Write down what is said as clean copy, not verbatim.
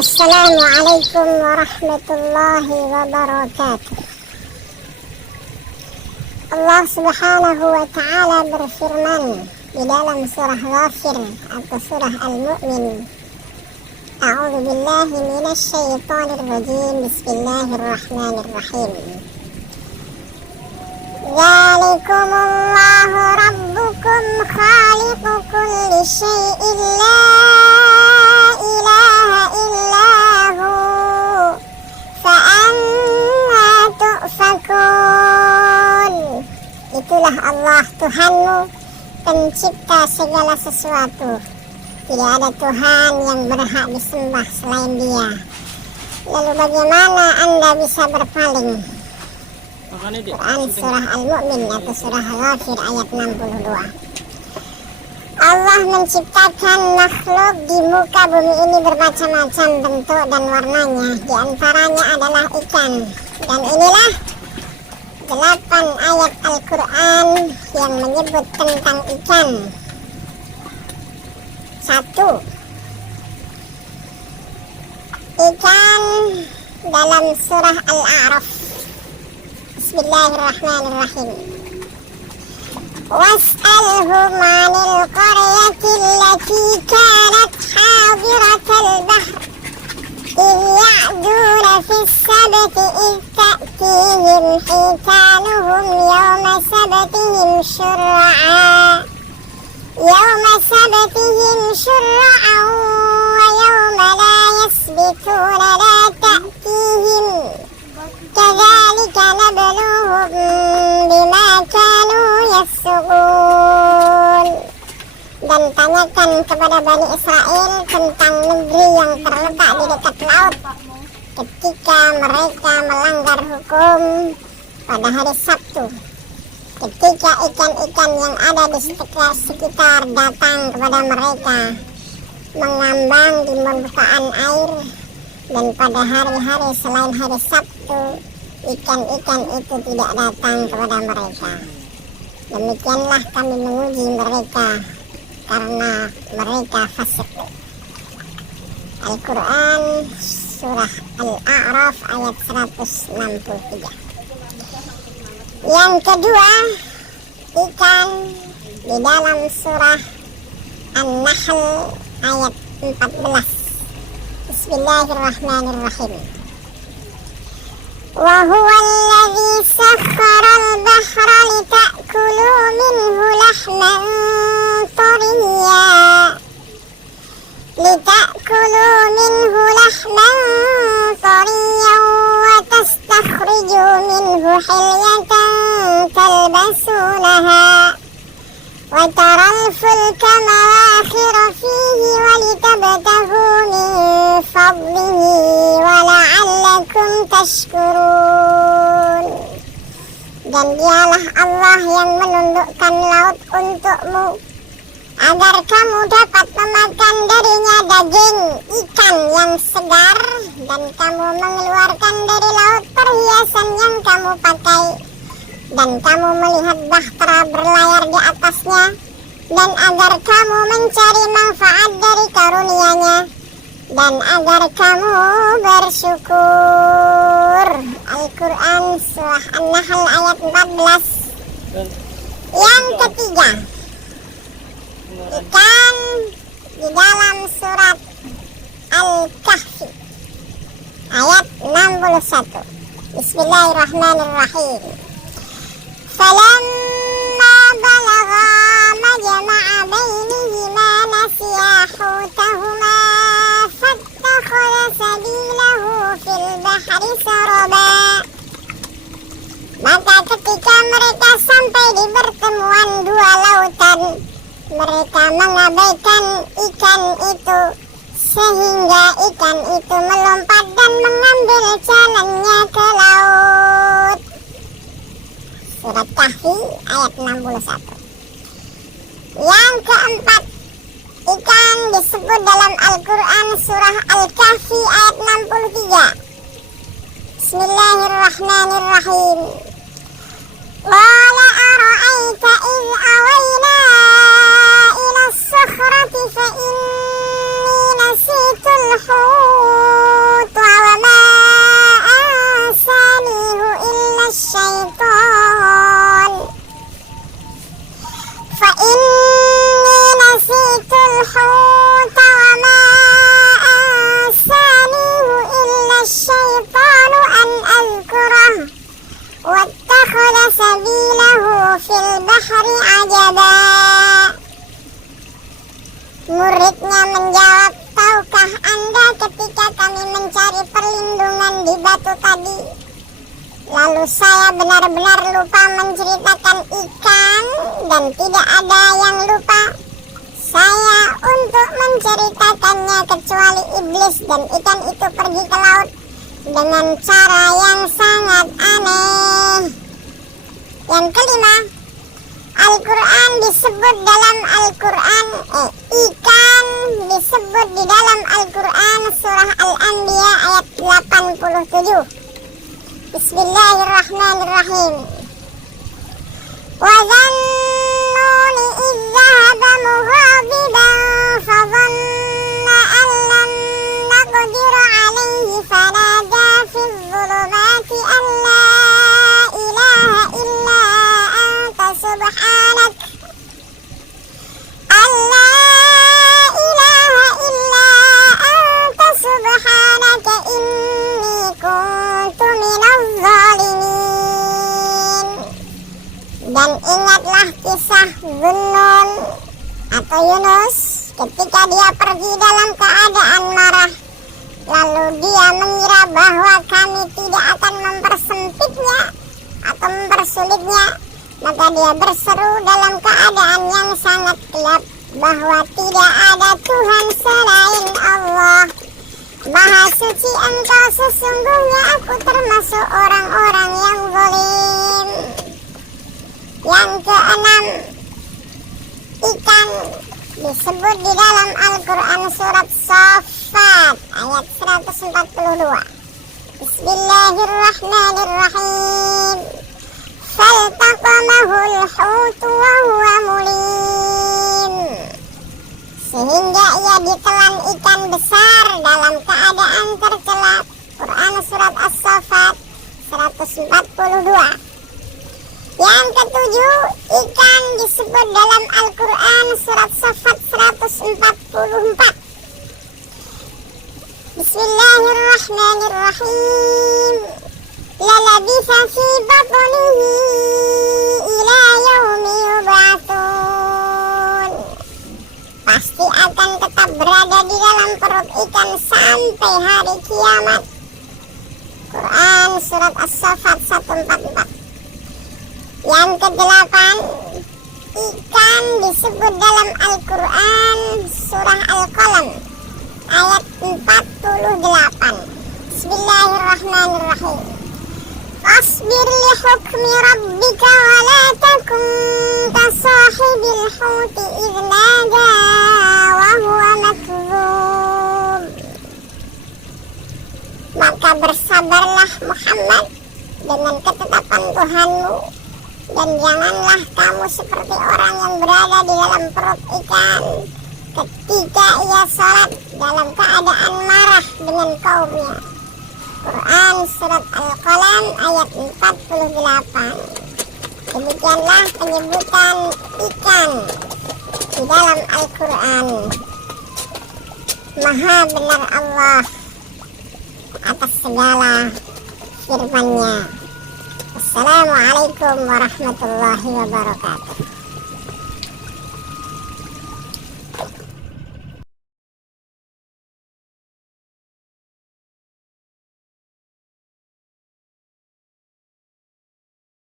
Assalamualaikum warahmatullahi wabarakatuh. Allah subhanahu wa ta'ala berfirman di dalam surah Ghafir atau surah Al-Mu'min. A'udzu billahi minasy syaithanir rajim. Bismillahirrahmanirrahim. Dzalikumullahu rabbukum khaliqu kulli syai'in la ilaha illahu fa'anna tu'fakun. Itulah Allah Tuhanmu, pencipta segala sesuatu. Tidak ada Tuhan yang berhak disembah selain Dia. Lalu bagaimana Anda bisa berpaling? Quran surah Al-Mu'min atau surah Ghafir ayat 62. Allah menciptakan makhluk di muka bumi ini bermacam-macam bentuk dan warnanya. Di antaranya adalah ikan. Dan inilah 8 ayat Al-Quran yang menyebut tentang ikan. 1. Ikan dalam surah Al-A'raf. Bismillahirrahmanirrahim. Was'alhum 'anil qaryati allati kanat hadiratal bahr idh ya'duna fis sabti idh ta'tihim hitanuhum yawma sabtihim syur'an wa yawma la yasbituna la ta'tihim kadzalika nabluhum bima kanu yafsukun. Dan tanyakan kepada Bani Israel tentang negeri yang terletak di dekat laut ketika mereka melanggar hukum pada hari Sabtu, ketika ikan-ikan yang ada di sekitar datang kepada mereka mengambang di permukaan air. Dan pada hari-hari selain hari Sabtu, ikan-ikan itu tidak datang kepada mereka. Demikianlah kami menguji mereka karena mereka fasik. Al-Quran surah Al-A'raf ayat 163. Yang kedua, ikan di dalam surah An-Nahl ayat 14. Bismillahirrahmanirrahim. Wa huwa alladhi sakhkhara al-bahra lita'kulu minhu lahman tariyyan wa tastakhriju minhu hilyatan talbasunaha wa taral fulka mawakhira fihi wa litabtaghu min fadlihi wa la'allakum tashkurun. Dan dialah Allah yang menundukkan laut untukmu agar kamu dapat memakan darinya daging ikan yang segar, dan kamu mengeluarkan dari laut perhiasan yang kamu pakai, dan kamu melihat bahtera berlayar di atasnya, dan agar kamu mencari manfaat dari karunia-Nya, dan agar kamu bersyukur. Al-Quran surah An-Nahl ayat 14. Yang ketiga, ikan di dalam surat Al-Kahfi ayat 61. Bismillahirrahmanirrahim. Falamma balagha majma'a bainihima nasiya hutahuma fattakhadha sabilahu fil bahri saraba. Maka ketika mereka sampai di pertemuan dua lautan, mereka mengabaikan ikan itu sehingga ikan itu melompat dan mengambil jalannya ke laut. Surat Kahfi ayat 61. Yang keempat, ikan disebut dalam Al-Quran surah Al-Kahfi ayat 63. Bismillahirrahmanirrahim. Qala ara'aita idh awayna ila as-sakhrati fa الحوت وما أنسانيه إلا الشيطان فإني نسيت الحوت وما أنسانيه إلا الشيطان أن أذكره واتخذ سبيله في البحر عجبا. Muridnya menjawab, tahukah Anda ketika kami mencari perlindungan di batu tadi, lalu saya benar-benar lupa menceritakan ikan dan tidak ada yang lupa saya untuk menceritakannya kecuali iblis, dan ikan itu pergi ke laut dengan cara yang sangat aneh. Yang kelima, Al-Quran disebut dalam Al-Quran, ikan disebut di dalam Al-Quran surah Al-Anbiya ayat 87. Bismillahirrahmanirrahim. Wa dhannuni idh dhahaba mughadiban fadhanna an lam naqdir alayhi fanada fi dhulumati an la ilaha illa anta subhanak an la ilaha illa anta subhanaka inni kuntu minaz zalimin. Dan ingatlah kisah Dhunnun atau Yunus ketika dia pergi dalam keadaan marah, lalu dia mengira bahwa kami tidak akan mempersempitnya atau mempersulitnya, maka dia berseru dalam keadaan yang sangat gelap bahwa tidak ada Tuhan selain Allah. Maha suci Engkau, sesungguhnya aku termasuk orang-orang yang zalim. Yang keenam, ikan disebut di dalam Al-Quran surat Shaffat ayat 142. Bismillahirrahmanirrahim. Faltaqamahul hutu wa huwa mulim. Sehingga ia ditelan ikan besar dalam keadaan tercela. Quran surat As-Saffat 142. Yang ketujuh, ikan disebut dalam Al-Quran surat Saffat 144. Bismillahirrahmanirrahim. Lalabitha fi batnihi ila yaumi yub'atsun. Pasti akan tetap berada di dalam perut ikan sampai hari kiamat. Quran surat As-Saffat 144. Yang kedelapan, ikan disebut dalam Al-Quran surah Al-Qalam ayat 48. Bismillahirrahmanirrahim. Asbir li hukmi rabbika wa la takun kasahibil huti idh nada wa huwa makzub. Maka bersabarlah Muhammad dengan ketetapan Tuhanmu, dan janganlah kamu seperti orang yang berada di dalam perut ikan ketika ia sholat dalam keadaan marah dengan kaumnya. Quran surat Al-Qalam ayat 48. Demikianlah penyebutan ikan di dalam Al-Quran. Maha benar Allah atas segala firman-Nya. Assalamualaikum warahmatullahi wabarakatuh.